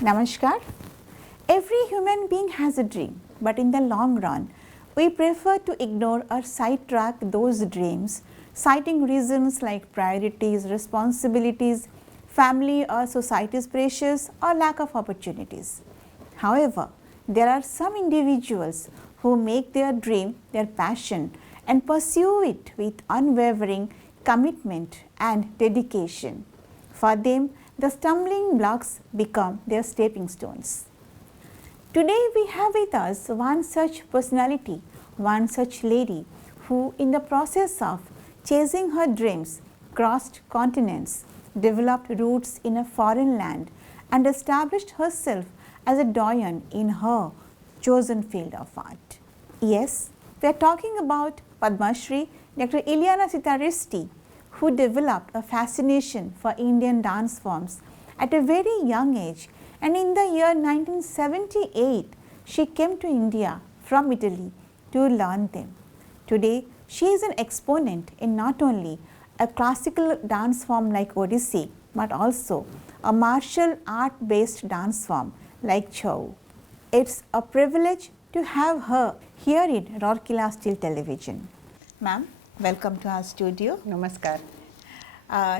Namaskar. Every human being has a dream, but in the long run, we prefer to ignore or sidetrack those dreams, citing reasons like priorities, responsibilities, family or society's pressures, or lack of opportunities. However, there are some individuals who make their dream their passion and pursue it with unwavering commitment and dedication. For them, the stumbling blocks become their stepping stones. Today we have with us one such personality, one such lady who in the process of chasing her dreams crossed continents, developed roots in a foreign land and established herself as a doyen in her chosen field of art. Yes, we are talking about Padmashree Dr. Ileana Citaristi, who developed a fascination for Indian dance forms at a very young age, and in the year 1978 she came to India from Italy to learn them. Today she is an exponent in not only a classical dance form like Odissi, but also a martial art based dance form like Chow. It's a privilege to have her here in Rourkela Still Television. Ma'am, welcome to our studio. Namaskar.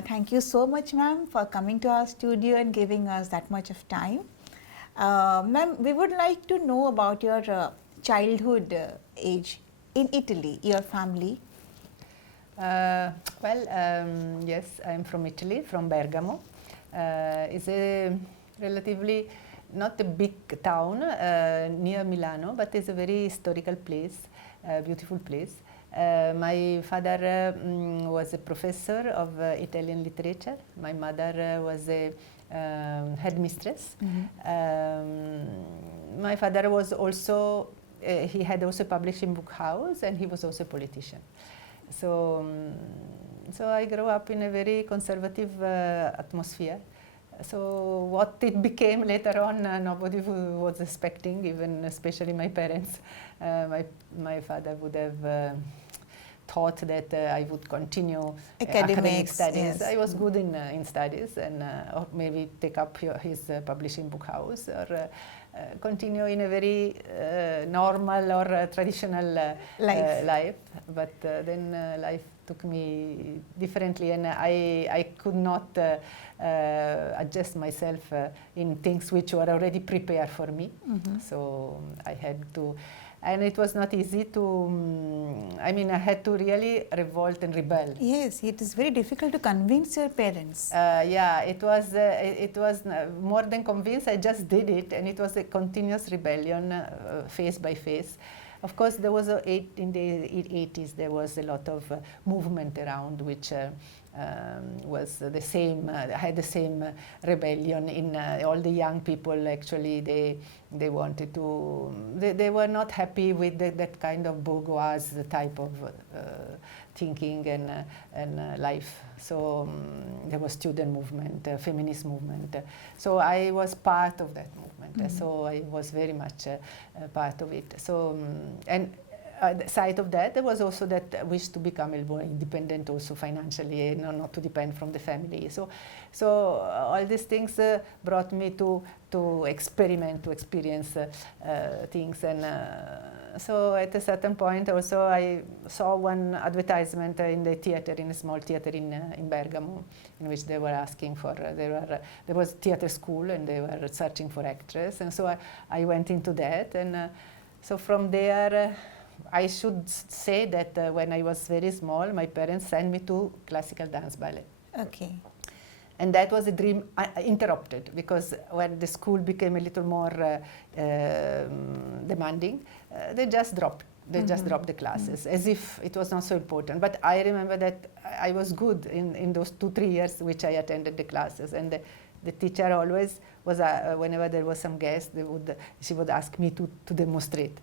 Thank you so much, ma'am, for coming to our studio and giving us that much of time. Ma'am, we would like to know about your childhood age in Italy, your family. Yes, I am from Italy, from Bergamo. It's a relatively not a big town near Milano, but it's a very historical place, beautiful place. My father was a professor of Italian literature. My mother was a headmistress. My father was also, he had also a publishing book house, and he was also a politician. So I grew up in a very conservative atmosphere. So what it became later on, nobody was expecting, even especially my parents. My father would have thought that I would continue academic studies. Yes. I was good in studies, and or maybe take up his publishing book house, or continue in a very normal or traditional life. But then life took me differently, and I could not adjust myself in things which were already prepared for me. So I had to, and it was not easy to, I mean, I had to really revolt and rebel. Yes, it is very difficult to convince your parents. Yeah, it was more than convinced, I just did it, and it was a continuous rebellion, phase by phase. Of course, there was in the 80s, there was a lot of movement around which was the same, had the same rebellion in all the young people. Actually, they wanted to, they were not happy with that kind of bourgeois type of thinking and life. So there was student movement, feminist movement. So I was part of that movement. So I was very much part of it. So and side of that, there was also that wish to become more independent, also financially, and not to depend from the family. So all these things brought me to experiment, to experience things, and so at a certain point also I saw one advertisement in the theater, in a small theater in Bergamo, in which they were asking for, there was theater school, and they were searching for actors, and so I went into that, and so from there I should say that when I was very small, my parents sent me to classical dance ballet. Okay. And that was a dream interrupted, because when the school became a little more demanding, they just dropped. They just dropped the classes, as if it was not so important. But I remember that I was good in those 2-3 years which I attended the classes, and the teacher always was, whenever there was some guest, she would ask me to demonstrate.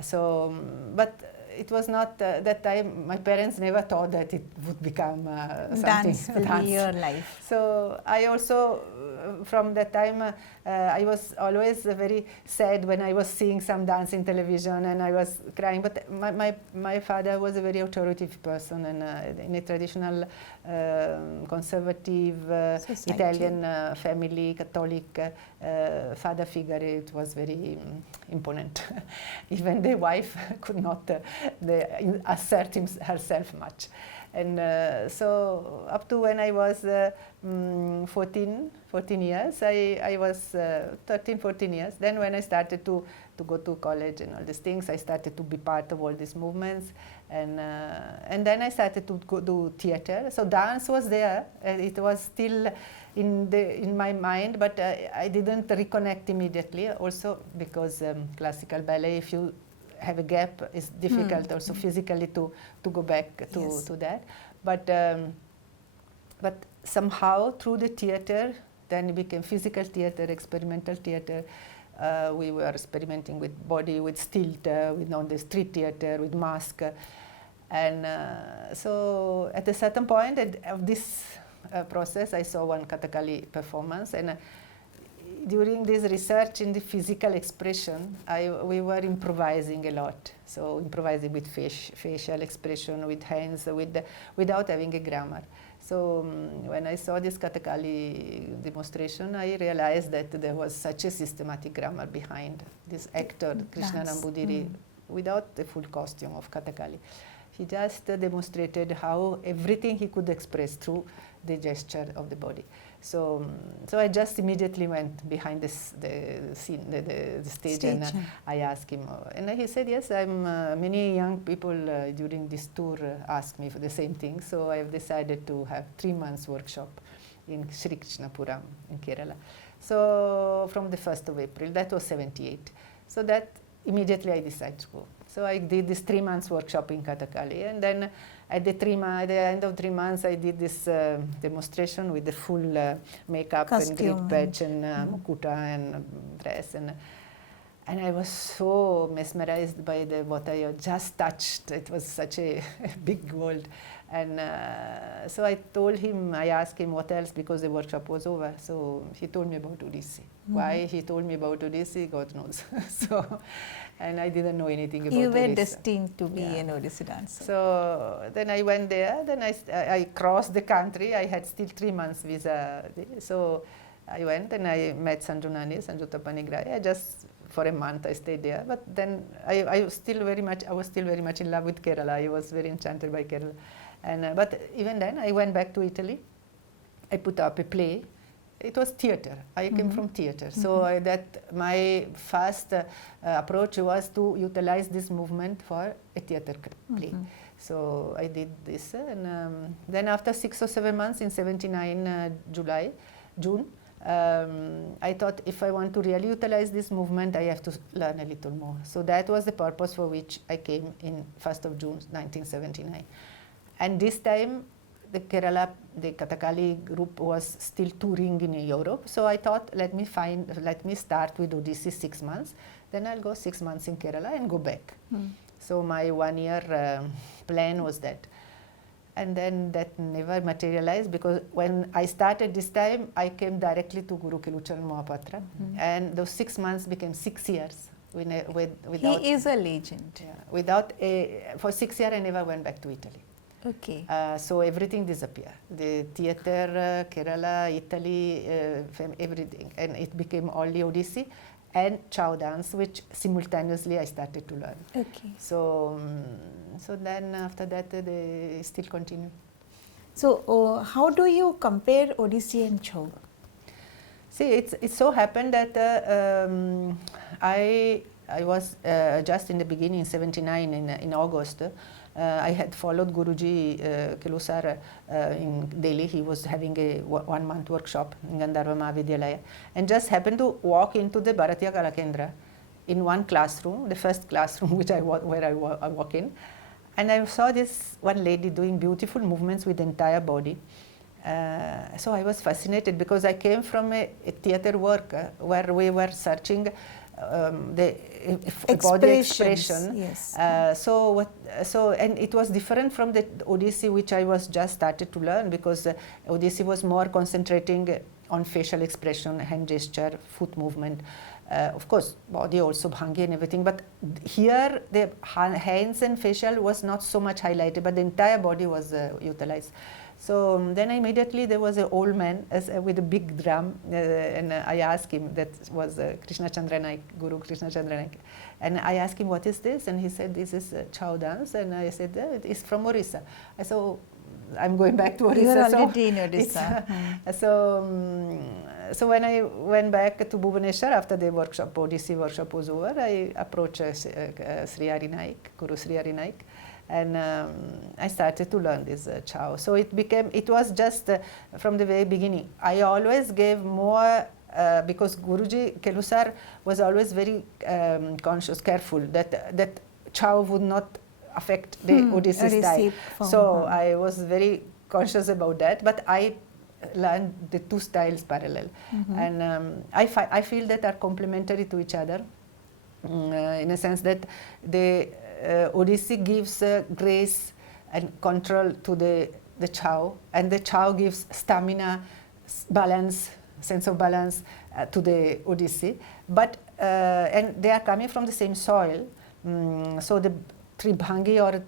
So, but it was not that time. My parents never thought that it would become something dance will be your life. So I also from that time, I was always very sad when I was seeing some dance in television and I was crying. But my father was a very authoritative person, and in a traditional conservative Italian family, Catholic father figure, it was very imponent. Even the wife could not assert herself much. And so up to when I was 14 years, I was 13, 14 years. Then when I started to go to college and all these things, I started to be part of all these movements. And then I started to go do theater. So dance was there. It was still in my mind, but I didn't reconnect immediately. Also because classical ballet, if you have a gap, it's difficult also physically to go back to that. But somehow through the theater, then it became physical theater, experimental theater. We were experimenting with body, with stilt, with on the street theater, with mask. And so at a certain point of this process, I saw one Kathakali performance, and during this research in the physical expression, we were improvising a lot. So improvising with facial expression, with hands, without having a grammar. So when I saw this Kathakali demonstration, I realized that there was such a systematic grammar behind this actor, Krishna Nambudiri, without the full costume of Kathakali. He just demonstrated how everything he could express through the gesture of the body. So I just immediately went behind the stage, and I asked him, and he said, yes, many young people during this tour asked me for the same thing, so I have decided to have 3 months workshop in Sri Krishnapuram in Kerala. So from the 1st of April, that was 78. So that immediately I decided to go. So I did this 3 months workshop in Kathakali, and then at the end of 3 months, I did this demonstration with the full makeup costume and great patch and mukuta and dress, and I was so mesmerized by what I had just touched. It was such a big world, and so I asked him what else, because the workshop was over. So he told me about Odissi. Why he told me about Odissi, God knows. So. And I didn't know anything about Odissi. You were destined to be an Odissi dancer. So then I went there, then I crossed the country. I had still 3 months visa. So I went and I met Sanjuta Panigrai. I just, for a month, I stayed there. But then I was still very much in love with Kerala. I was very enchanted by Kerala. And but even then, I went back to Italy. I put up a play. It was theater. I came from theater. So that my first approach was to utilize this movement for a theater play. So I did this, and then after 6 or 7 months, in 79 June, I thought if I want to really utilize this movement, I have to learn a little more. So that was the purpose for which I came in 1st of June 1979. And this time, the Kathakali group was still touring in Europe. So I thought, let me start with Odissi 6 months. Then I'll go 6 months in Kerala and go back. So my 1 year plan was that. And then that never materialized, because when I started this time, I came directly to Guru Kelucharan Mohapatra. And those 6 months became 6 years. Without, he is a legend. Yeah, for 6 years, I never went back to Italy. Okay. So everything disappeared. The theater, Kerala, Italy, everything. And it became only Odissi and Chow dance, which simultaneously I started to learn. Okay. So then after that, they still continue. So how do you compare Odissi and Chow? See, it so happened that I was just in the beginning, in 79, in August, I had followed Guruji Kelusar in Delhi. He was having a 1 month workshop in Gandharva Mahavidyalaya, and just happened to walk into the Bharatiya Kalakendra in one classroom, the first classroom where I walk in, and I saw this one lady doing beautiful movements with the entire body. So I was fascinated, because I came from a theater work where we were searching the body expression. Yes. And it was different from the Odissi which I was just started to learn, because Odissi was more concentrating on facial expression, hand gesture, foot movement. Of course, body also, bhangi and everything, but here the hands and facial was not so much highlighted, but the entire body was utilized. So then immediately there was an old man with a big drum, and I asked him, that was Krishna Chandra Naik, Guru Krishna Chandra Naik, and I asked him, what is this? And he said, this is Chow dance, and I said, it's from Orissa. I said, oh, I'm going back to Orissa. You are already in Orissa. So when I went back to Bhubaneswar after the workshop, Odissi workshop was over, I approached Sri Hari Naik, Guru Sri Hari Naik, and I started to learn this Chow. So it was just from the very beginning. I always gave more, because Guruji Kelusar was always very conscious, careful that Chow would not affect the Odissi style. So I was very conscious about that, but I learned the two styles parallel. And I feel that are complementary to each other, in a sense that the Odissi gives grace and control to the Chow, and the Chow gives stamina, balance, sense of balance to the Odissi. But and they are coming from the same soil, so the Tribhangi or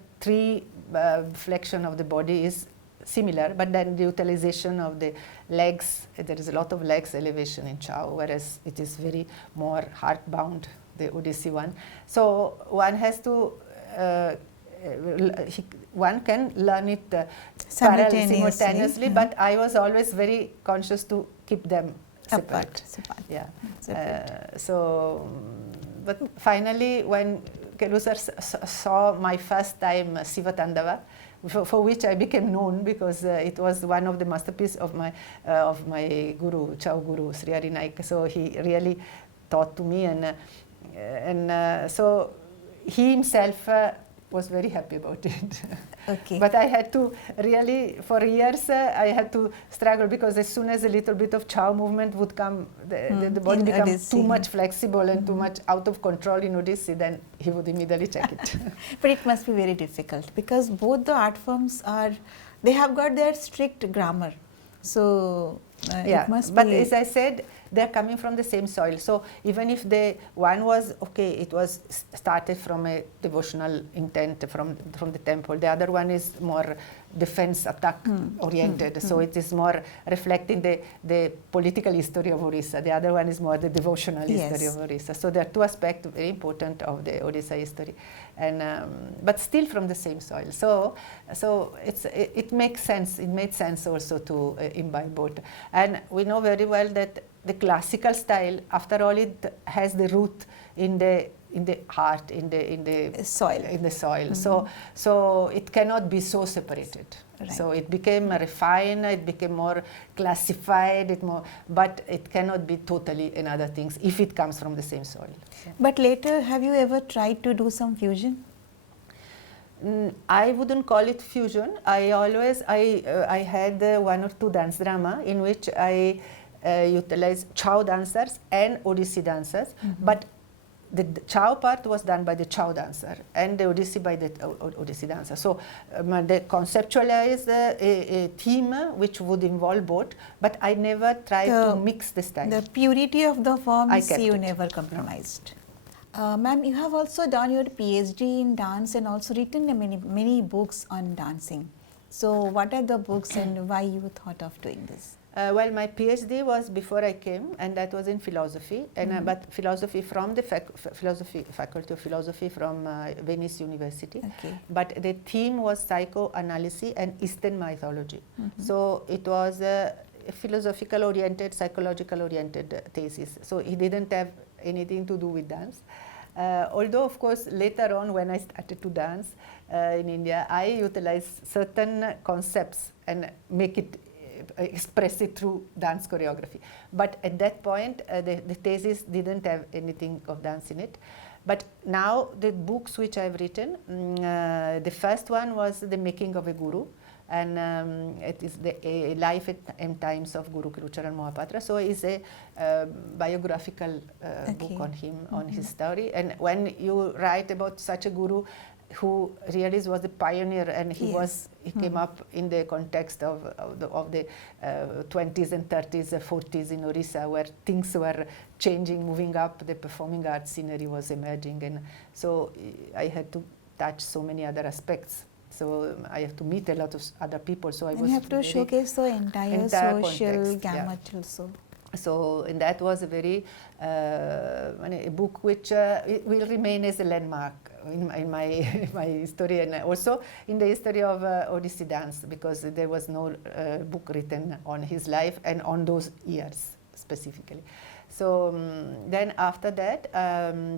flexion of the body is similar, but then the utilization of the legs, there is a lot of legs elevation in Chow, whereas it is very more heart-bound, the Odissi one. So one has to, one can learn it simultaneously, but I was always very conscious to keep them separate. Yeah. But finally, when Kelusar saw my first time Siva Tandava, for which I became known because it was one of the masterpieces of my guru, Chow Guru, Sri Hari Naik. So he really taught to me, and so he himself was very happy about it. Okay. But I had to really, for years, I had to struggle, because as soon as a little bit of Chow movement would come, the body becomes too much flexible and too much out of control in Odissi, then he would immediately check it. But it must be very difficult, because both the art forms they have got their strict grammar. So it must but be. As I said, they're coming from the same soil. So even if one was, it was started from a devotional intent from the temple. The other one is more defense attack oriented. So it is more reflecting the political history of Orissa. The other one is more the devotional history of Orissa. So there are two aspects very important of the Orissa history, and but still from the same soil. So it makes sense. It made sense also to imbibe both. And we know very well that the classical style, after all, it has the root in the heart, in the soil. So it cannot be so separated. Right. So it became refined, it became more classified, but it cannot be totally another things if it comes from the same soil. So. But later, have you ever tried to do some fusion? I wouldn't call it fusion. I had one or two dance drama in which I utilized Chow dancers and Odissi dancers, but the Chow part was done by the Chow dancer and the Odissi by the Odissi dancer. So they conceptualized a theme which would involve both, but I never tried to mix the style. The purity of the forms you never compromised. Ma'am, you have also done your PhD in dance and also written many books on dancing. So what are the books and why you thought of doing this? Well, my PhD was before I came, and that was in philosophy, and but philosophy from the Faculty of Philosophy from Venice University. Okay. But the theme was psychoanalysis and Eastern mythology. So it was a philosophical oriented, psychological oriented thesis. So it didn't have anything to do with dance. Although, of course, later on when I started to dance in India, I utilized certain concepts and express it through dance choreography. But at that point, the thesis didn't have anything of dance in it. But now the books which I've written, the first one was The Making of a Guru, and it is the life and times of Guru Kirucharan Mohapatra. So it's a biographical book on him, on his story. And when you write about such a guru who really was the pioneer, and he Yes. came up in the context of the 20s and 30s, 40s in Orissa, where things were changing, moving up. The performing arts scenery was emerging, and so I had to touch so many other aspects. So I have to meet a lot of other people. So you have to showcase the entire social context, gamut also. So, and that was a very a book which will remain as a landmark in my my history, and also in the history of Odissi dance, because there was no book written on his life and on those years specifically. So then after that,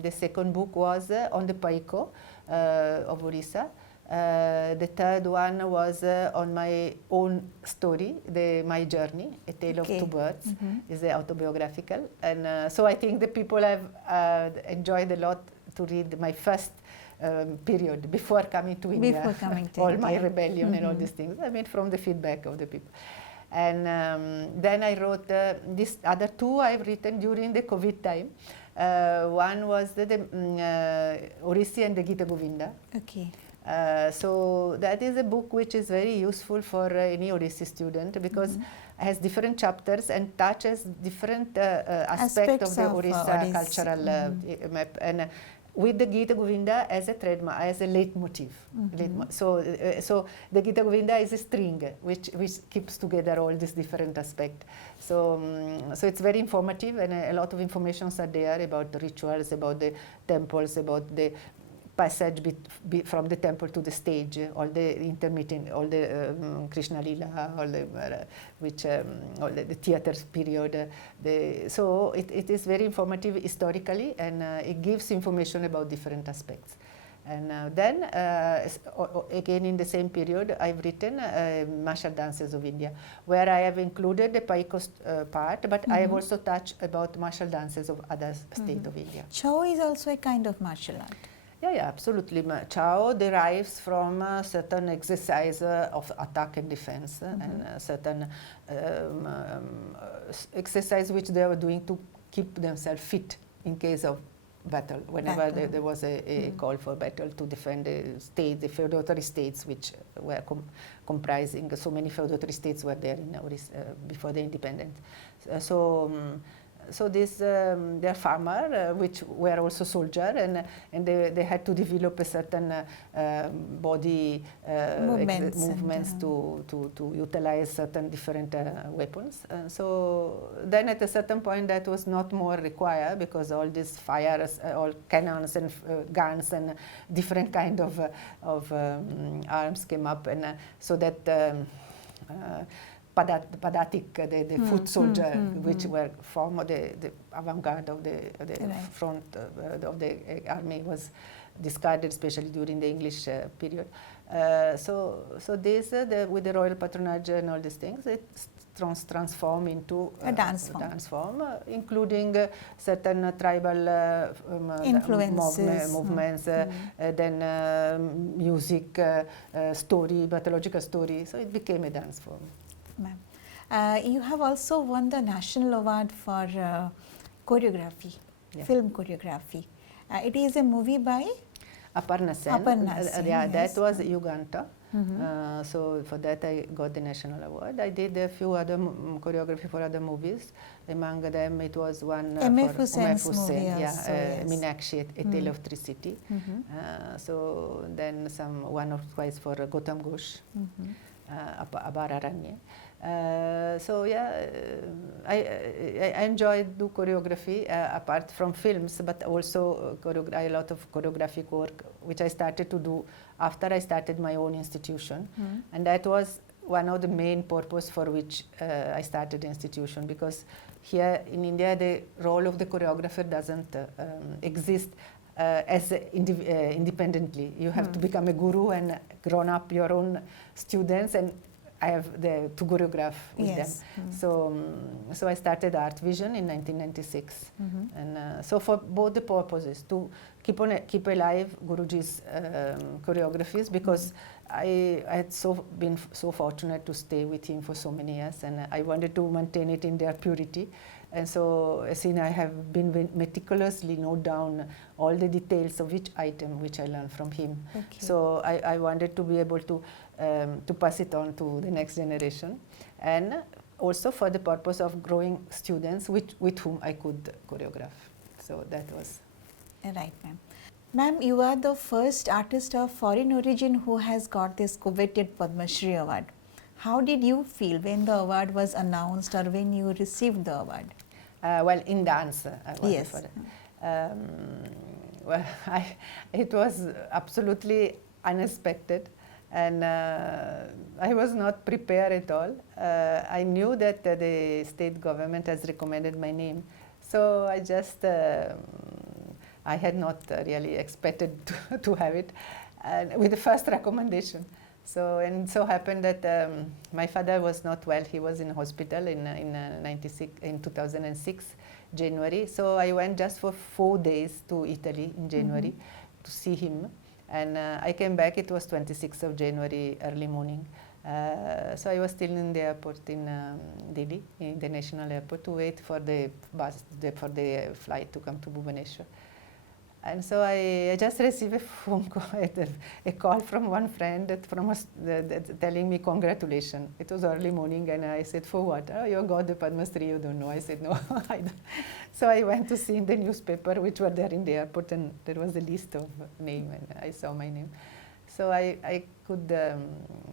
the second book was on the Paiko of Orissa. The third one was on my own story, my journey, A Tale of Two Birds, is autobiographical. And so I think the people have enjoyed a lot to read my first period before coming to India. Before coming to all India. My rebellion and all these things. I mean, from the feedback of the people. And then I wrote these other two I've written during the COVID time. One was the Orissi and the Gita Govinda. Okay. So that is a book which is very useful for any Odissi student, because it has different chapters and touches different aspects of the Orissa cultural map. And with the Gita Govinda as a trademark, as a leitmotif. So the Gita Govinda is a string which keeps together all these different aspects. So it's very informative, and a lot of informations are there about the rituals, about the temples, about the passage from the temple to the stage, all the intermittent, all the Krishna Lila, all the all the theater period. So it is very informative historically, and it gives information about different aspects. And then again in the same period, I've written martial dances of India, where I have included the Paiko part, but I have also touched about martial dances of other states of India. Chao is also a kind of martial art. Yeah, absolutely. Chao derives from a certain exercise of attack and defense, and certain exercise which they were doing to keep themselves fit in case of battle. Whenever there was a call for battle to defend the state, the feudatory states, which were comprising so many feudatory states were there in before the independence. So this, they're farmer, which were also soldier, and they had to develop a certain body movements to utilize certain different weapons. So then at a certain point that was not more required, because all these fires, all cannons and guns and different kind of arms came up, and so that Padatic, the foot soldier, which were form of the avant-garde of the front of the army, was discarded, especially during the English period. So this, with the royal patronage and all these things, it transformed into a dance form, including certain tribal movements, then music, story, mythological story. So it became a dance form. Ma'am, you have also won the National Award for choreography, film choreography. It is a movie by Aparna Sen. Yes. That was Uganda. So for that I got the National Award. I did a few other choreography for other movies. Among them it was one for M.F. Hussein's movie, Meenakshi, A Tale of Three Cities. So then one or twice for Gautam Ghosh, Abararanye. So yeah, I enjoyed do choreography apart from films, but also a lot of choreographic work, which I started to do after I started my own institution, and that was one of the main purpose for which I started the institution, because here in India the role of the choreographer doesn't exist as independently. You have to become a guru and grown up your own students, and I have to choreograph with them. So I started Art Vision in 1996, and so for both the purposes, to keep alive Guruji's choreographies, because I had been so fortunate to stay with him for so many years, and I wanted to maintain it in their purity. And so, I have been meticulously note down all the details of each item which I learned from him. Okay. So I wanted to be able to pass it on to the next generation, and also for the purpose of growing students with whom I could choreograph. So that was. Right, ma'am. Ma'am, you are the first artist of foreign origin who has got this coveted Padmashree award. How did you feel when the award was announced or when you received the award? Well, in dance, I was. Yes. Well, it was absolutely unexpected, and I was not prepared at all. I knew that the state government has recommended my name, so I just, I had not really expected to have it with the first recommendation. So, and so happened that my father was not well. He was in hospital in 2006, January. So I went just for 4 days to Italy in January to see him. And I came back, it was 26th of January, early morning. So I was still in the airport in Delhi, International Airport, to wait for the bus, for the flight to come to Bhubaneswar. And so I just received a phone call, a call from one friend telling me congratulations. It was early morning, and I said, for what? Oh, you got the Padmashree, you don't know. I said, no, I don't. So I went to see in the newspaper, which were there in the airport, and there was a list of names, and I saw my name. So I could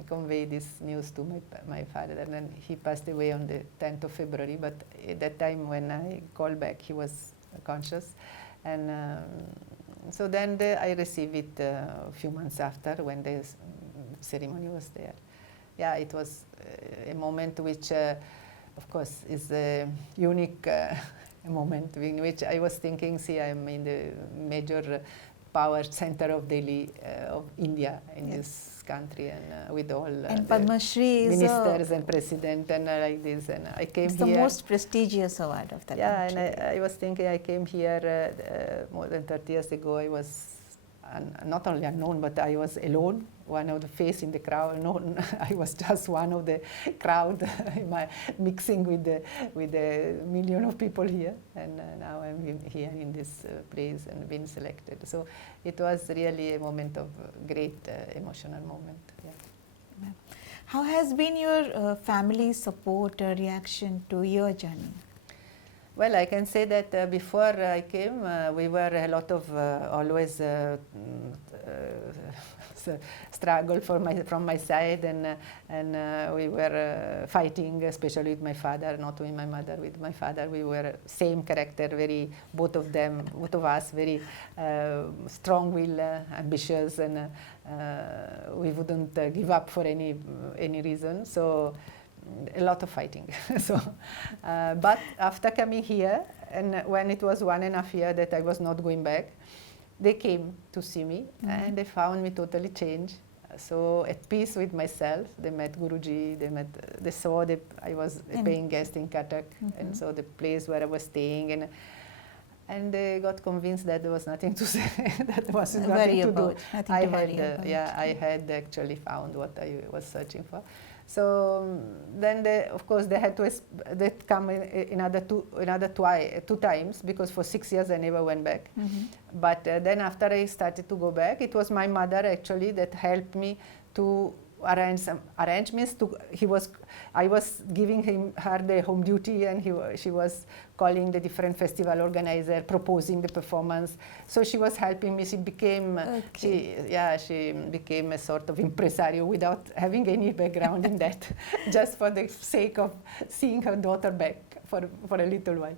convey this news to my father, and then he passed away on the 10th of February, but at that time when I called back, he was conscious. And so then I received it a few months after, when the ceremony was there. Yeah, it was a moment which, of course, is a unique moment in which I was thinking, see, I'm in the major power center of Delhi, of India, in this country, and with all and Padmashree is ministers and president and like this, and I came it's here. the most prestigious award of the country. And I was thinking, I came here more than 30 years ago. I was not only unknown, but I was alone, one of the face in the crowd. No, I was just one of the crowd, mixing with the million of people here. And now I'm here in this place and been selected. So it was really a moment of great emotional moment. Yeah. How has been your family's support or reaction to your journey? Well, I can say that before I came, we were a lot of always struggle from my side, and we were fighting, especially with my father, not with my mother. With my father, we were same character, both of us, very strong-willed, ambitious, and we wouldn't give up for any reason. So. A lot of fighting. So, but after coming here, and when it was 1.5 years that I was not going back, they came to see me, and they found me totally changed. So at peace with myself. They met Guruji. They saw that I was a paying guest in Cuttack, and so the place where I was staying, and they got convinced that there was nothing to say, that there was nothing to do. I had actually found what I was searching for. So then of course they had to come another two times, because for 6 years I never went back. But then after I started to go back, it was my mother actually that helped me to arrange some arrangements. I was giving her the home duty, and she was calling the different festival organizer, proposing the performance. So she was helping me. She became she became a sort of impresario without having any background in that, just for the sake of seeing her daughter back for a little while.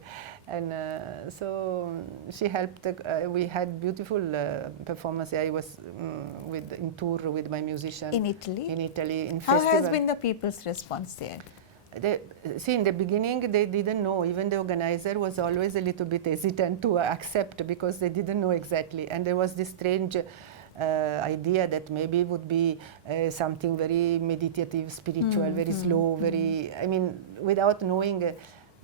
And so she helped. We had beautiful performance. I was in tour with my musician in Italy. In How festival. has been the people's response there? In the beginning they didn't know. Even the organizer was always a little bit hesitant to accept, because they didn't know exactly. And there was this strange idea that maybe it would be something very meditative, spiritual, very slow, very. I mean, without knowing.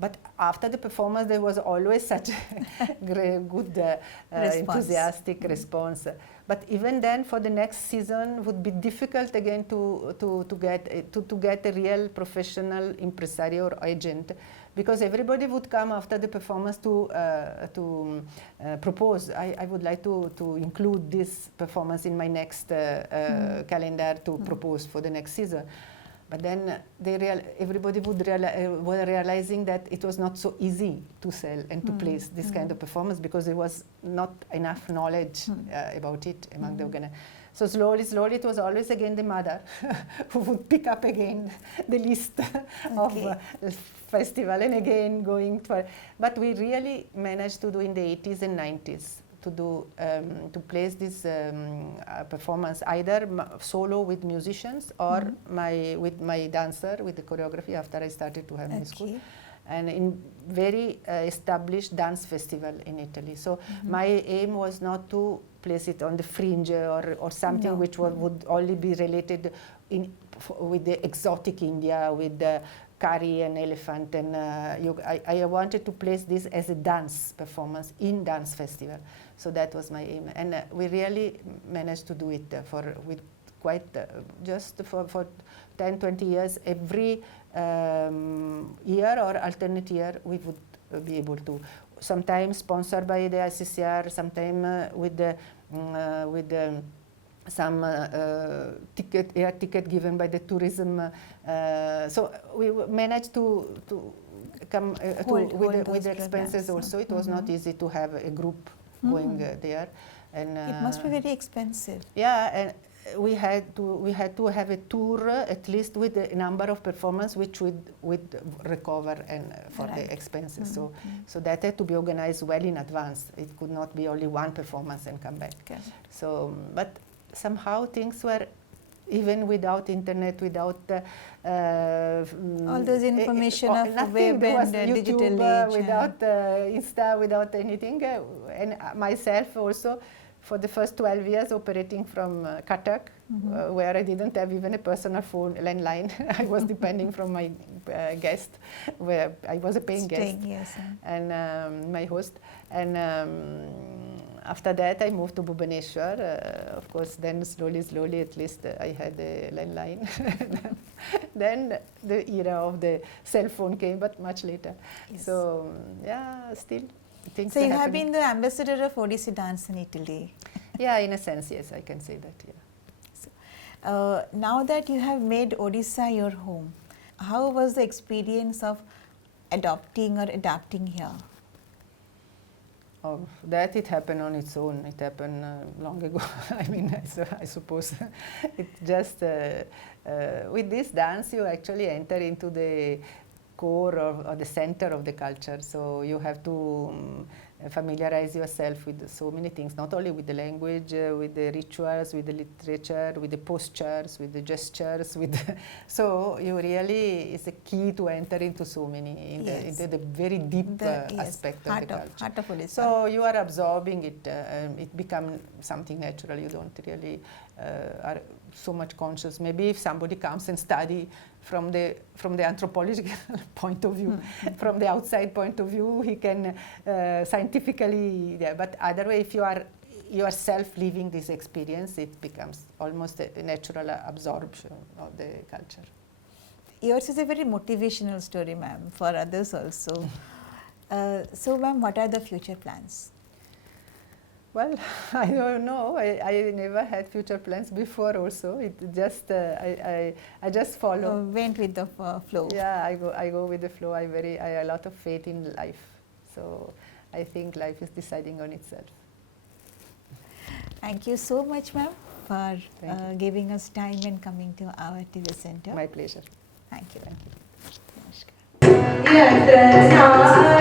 but after the performance, there was always such a good, enthusiastic response. But even then, for the next season, would be difficult again to get a real professional impresario or agent, because everybody would come after the performance to propose. I would like to include this performance in my next calendar to propose for the next season. But then everybody were realizing that it was not so easy to sell and to place this kind of performance, because there was not enough knowledge about it among the organizers. So slowly, it was always again the mother who would pick up again the list of festival and again going for. But we really managed to do in the 80s and 90s to place this performance either solo with musicians or with my dancer, with the choreography after I started to have my school, and in very established dance festival in Italy. So my aim was not to place it on the fringe or something which would only be related with the exotic India, with the curry and elephant, and I wanted to place this as a dance performance in dance festival. So that was my aim, and we really managed to do it with quite just for 10-20 years. Every year or alternate year, we would be able to. Sometimes sponsored by the ICCR, sometimes with some ticket given by the tourism. So we managed to come with the expenses also. It was not easy to have a group going there, and it must be very expensive. Yeah, and we had to have a tour at least with a number of performances which would recover and for the expenses. So that had to be organized well in advance. It could not be only one performance and come back. So, but somehow things were, even without internet, without all those information of nothing, web and digital age, without Insta, without anything, and myself also, for the first 12 years operating from Cuttack, where I didn't have even a personal phone landline. I was depending from my guest, where I was a paying guest, and my host. And after that, I moved to Bhubaneswar. Of course, then slowly, at least I had a landline. Then the era of the cell phone came, but much later. So, yeah, still. So you have been the ambassador of Odissi dance in Italy. Yeah, in a sense, yes, I can say that. Yeah. So, now that you have made Odisha your home, how was the experience of adopting or adapting here? Oh, that it happened on its own. It happened long ago. I mean, I suppose it just with this dance you actually enter into the core or the center of the culture. So you have to familiarize yourself with so many things, not only with the language, with the rituals, with the literature, with the postures, with the gestures, so you really, it's a key to enter into so many, into the very deep aspect of the culture. Heart of Odisha. So you are absorbing it, it becomes something natural. You don't really are so much conscious. Maybe if somebody comes and study from the anthropological point of view, from the outside point of view, he can scientifically, but other way, if you are yourself living this experience, it becomes almost a natural absorption of the culture. Yours is a very motivational story, ma'am, for others also. So, ma'am, what are the future plans? Well, I don't know. I never had future plans before also. It just, I just follow. Went with the flow. Yeah, I go with the flow. I have a lot of faith in life. So I think life is deciding on itself. Thank you so much, ma'am, for giving us time and coming to our TV center. My pleasure. Thank you. Thank you. Namaskar.